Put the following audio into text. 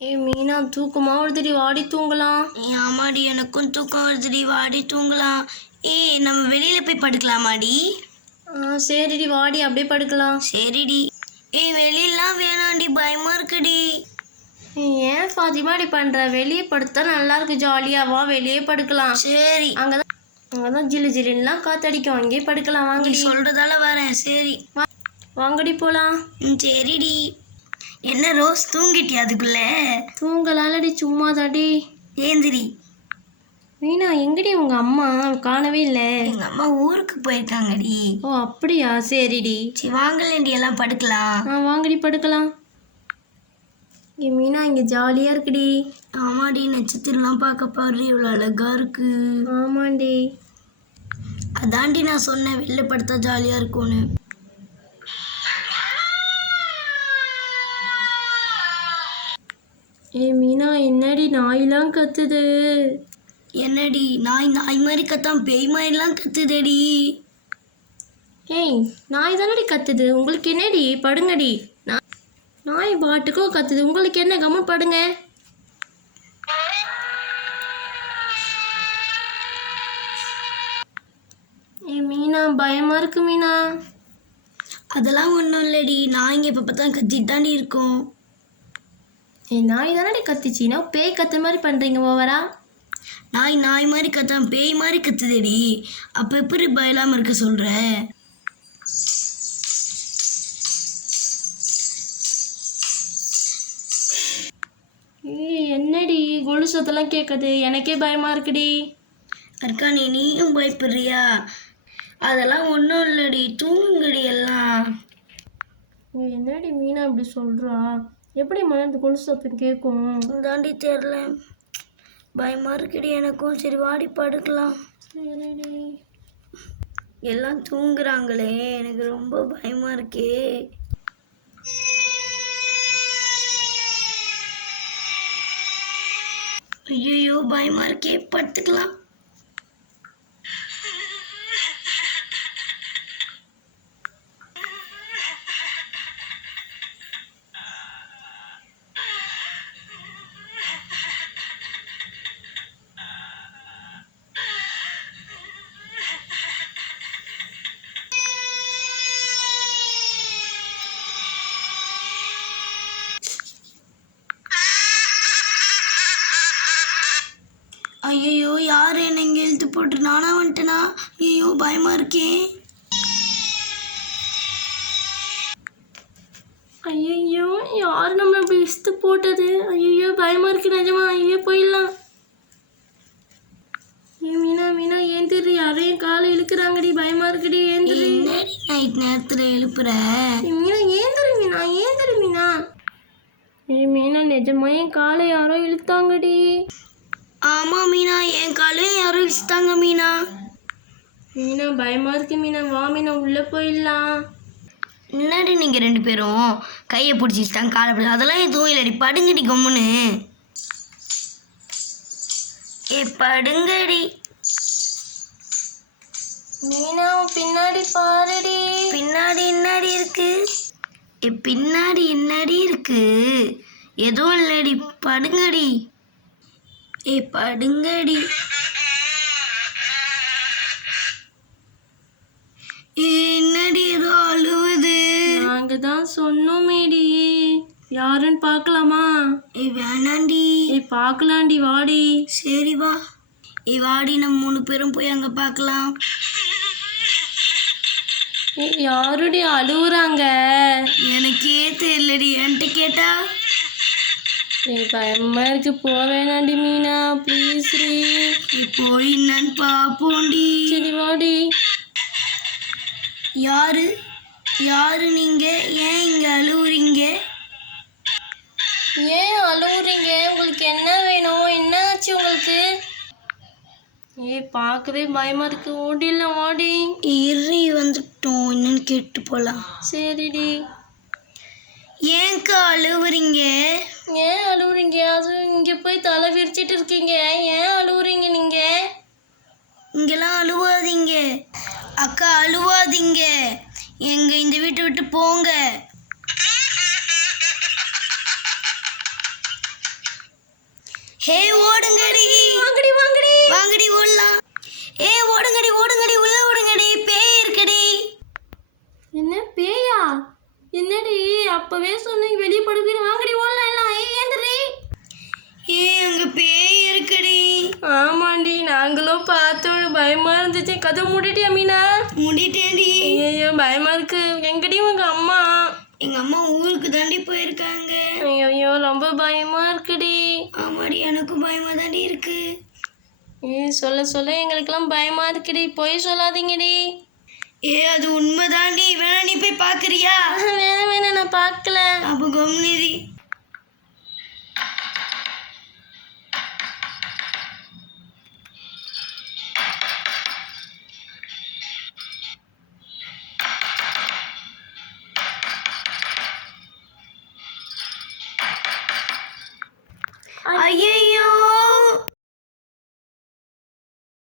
மீனா தூக்கமா வருதுடி, வாடி தூங்கலாம். ஆமாடி, எனக்கும் தூக்கம் வருதுடி, வாடி தூங்கலாம். நம்ம வெளியில போய் படுக்கலாமாடி? சரிடி, வாடி அப்படியே படுக்கலாம். சரிடி. வெளியெல்லாம் வேணாண்டி, பயமா இருக்குடி. ஏன் ஃபாத்திமாடி பண்ற? வெளியே படுத்தா நல்லா இருக்கு, ஜாலியா. வா வெளியே படுக்கலாம். சரி. அங்கதான் ஜில்லு ஜில்லுலாம் காத்தடிக்கும், அங்கேயே படுக்கலாம். வாங்கடி. சொல்றதால வரேன். சரி வாங்கடி போலாம். சரிடி. என்ன ரோஸ், தூங்கிட்டியா? அதுக்குள்ள தூங்கலாம்லடி, சும்மா தாடி. ஏந்திரி. மீனா எங்கடி உங்க அம்மா? காணவே இல்லை. எங்க அம்மா ஊருக்கு போயிருக்காங்கடி. ஓ அப்படியா, சரிடி. சரி வாங்கலேண்டி, எல்லாம் படுக்கலாம். வாங்கடி படுக்கலாம். மீனா இங்க ஜாலியா இருக்குடி. ஆமாடி, நட்சத்திரம்லாம் பார்க்க பாரு, இவ்வளோ அழகா இருக்கு. ஆமாண்டி. அதாண்டி நான் சொன்னேன், வெளில படுத்தா ஜாலியா இருக்கும்னு. மீனா என்னடி நாயெல்லாம் கத்துது? என்னடி நாய் மாதிரி கத்தாம பேய் மாதிரிலாம் கத்துதடி. நாய் தானடி கத்துது, உங்களுக்கு என்னடி? படுங்கடி. நாய் பாட்டுக்கோ கத்துது, உங்களுக்கு என்ன? கம்ம படுங்க. மீனா பயமா இருக்கு மீனா. அதெல்லாம் ஒன்றும் இல்லடி, நான் இங்கே இப்போ பார்த்தா கத்திட்டு தாண்டி இருக்கோம். நாய் தானடி கத்துச்சின்னா பேய் கத்து மாதிரி பண்ணுறீங்க ஓவரா. நாய் மாதிரி கத்தாம பேய் மாதிரி கத்துதடி. அப்போ எப்படி பயலாமல் இருக்க சொல்கிற? என்னடி கொலு சத்தெல்லாம் கேட்குது, எனக்கே பயமா இருக்குடி. அர்க்கானி, நீயும் பயப்படுறியா? அதெல்லாம் ஒன்றும் இல்லடி, தூங்குங்கடி எல்லாம். என்னடி மீனா இப்படி சொல்கிறா? எப்படி மனது கொலு சத்தம் கேட்கும்? தாண்டி தெரில, பயமா இருக்குடி எனக்கும். சரி வாடி படுக்கலாம். சரிடி. எல்லாம் தூங்குறாங்களே, எனக்கு ரொம்ப பயமா இருக்கே. ஐயோ பயமா இருக்கே, படுத்துக்கலாம். ஐயோ யார் என்ன இங்கே இழுத்து போட்டு? நானா வந்துட்டேனா? ஐயோ பயமா இருக்கேன். ஐயோ யார் நம்ம இப்படி இழுத்து போட்டது? ஐயோ பயமா இருக்கு நிஜமா. ஐயோ போயிடலாம். மீனா மீனா ஏந்திரி, யாரையும் காலை இழுக்கிறாங்கடி, பயமா இருக்குடி. ஏந்திரி. நைட் நேரத்தில் எழுப்புற? மீனா ஏந்திரி மீனா, ஏந்திரி மீனா. மீனா நிஜமா என் காலை யாரோ இழுத்தாங்கடி. ஆமா மீனா, என் காலையும் யாரும் இழுத்தாங்க மீனா. மீனா பயமா இருக்கு மீனா. வா மீனா உள்ள போயிடலாம். முன்னாடி நீங்க ரெண்டு பேரும் கையை பிடிச்சிட்டாங்க, காலை பிடிச்சி. அதெல்லாம் எதுவும் இல்லடி, படுங்கடி கம்முன்னு. படுங்கடி. மீனா பின்னாடி பாருடி. பின்னாடி என்னடி இருக்கு? பின்னாடி என்னடி இருக்கு? எதுவும் இல்லடி, படுங்கடி. படுங்கடி. என்னடி ஏதோ அழுவுது? நாங்க தான் சொன்னோமேடி, யாருன்னு பார்க்கலாமா? வேணாண்டி. பார்க்கலாண்டி, வாடி. சரி வா. வாடி, நம்ம 3 பேரும் போய் அங்க பார்க்கலாம். யாருடி அழுவுறாங்க? எனக்கே தெரியலடி, என்கிட்ட கேட்டா? பயமா இருக்கு, போவேணாண்டி மீனா, ப்ளீஸ் ரீ. போய் என்னன்னு பாப்போண்டி. சரி வாடி. யாரு நீங்க? ஏன் இங்க அழுவுறீங்க? ஏன் அழுவுறீங்க? உங்களுக்கு என்ன வேணும்? என்ன ஆச்சு உங்களுக்கு? பார்க்கவே பயமா இருக்கு, ஓடிடலாம் வாடி. இறி வந்துட்டோம், என்னன்னு கேட்டு போலாம். சரிடி. ஏன்க்கா அழுவுறீங்க? ஏன் அழுவுறீங்க? அது இங்கே போய் தலை விரிச்சிட்டு இருக்கீங்க, ஏன் அழுவுறீங்க நீங்க? இங்கெல்லாம் அழுவாதீங்க அக்கா, அழுவாதீங்க. இந்த வீட்டை விட்டு போங்க. ஹே ஓடுங்கடி வாங்கடி வாங்கடி. வாங்கடி ஓடலாம். ஏ ஓடுங்கடி ஓடுங்கடி உள்ள ஓடுங்கடி பேய் இருக்குடி. என்ன பேயா? என்னடி அப்பவே சொன்னீங்க வெளியே படுக்கணும். வாங்கடி ஓடலாம் எல்லாம். ஏந்திரி. ஏ அங்க பேய் இருக்குடி. ஆமாண்டி நாங்களும் பார்த்தோம், பயமா இருந்துச்சு. கதை மூடிட்டியா மீனா? முடிட்டேடி. ஐயோ பயமா இருக்கு. எங்கடி உங்க அம்மா? எங்க அம்மா ஊருக்கு தாண்டி போயிருக்காங்க. ஐயோ ரொம்ப பயமா இருக்குடி. ஆமாடி எனக்கும் பயமா தாண்டி இருக்கு. சொல்ல சொல்ல எங்களுக்கெல்லாம் பயமா இருக்குடி. பொய் சொல்லாதீங்கடி. ஏ அது உண்மைதாண்டி. வேணா நீ போய் பாக்குறியா? வேணாம் வேணாம் நான் பார்க்கல. அப்ப கம்னிதி. ஐயோ